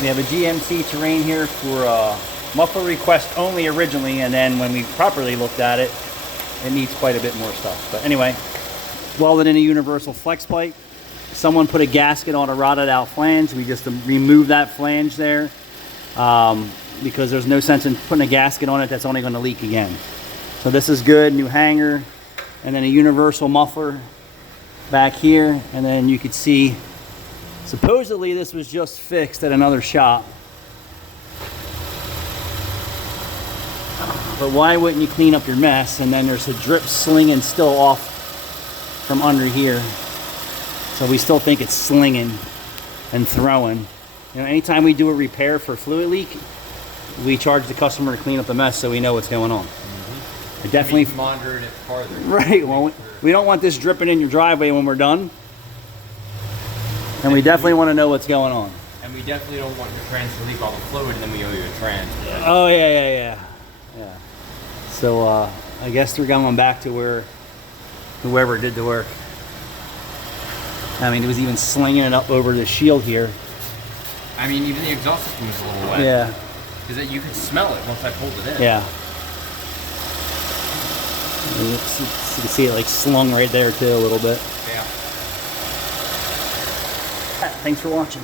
We have a GMC Terrian here for muffler request only originally, and then when we properly looked at it, it needs quite a bit more stuff. But anyway, welded in a universal flex pipe. Someone put a gasket on a rotted out flange. We just removed that flange there because there's no sense in putting a gasket on it that's only going to leak again. So this is good, new hanger, and then a universal muffler back here, and then you could see supposedly this was just fixed at another shop. But why wouldn't you clean up your mess? And then there's a drip slinging still off from under here. So we still think it's slinging and throwing. You know, anytime we do a repair for fluid leak, we charge the customer to clean up the mess so we know what's going on. Mm-hmm. It definitely monitor it farther. Right. Well, we don't want this dripping in your driveway when we're done. And we definitely want to know what's going on. And we definitely don't want your trans to leak all the fluid, and then we owe you a trans. Oh, yeah. So I guess we're going back to where whoever did the work. I mean, it was even slinging it up over the shield here. I mean, even the exhaust system was a little wet. Yeah. Because you could smell it once I pulled it in. Yeah. You can see it like slung right there too a little bit. Yeah. Thanks for watching.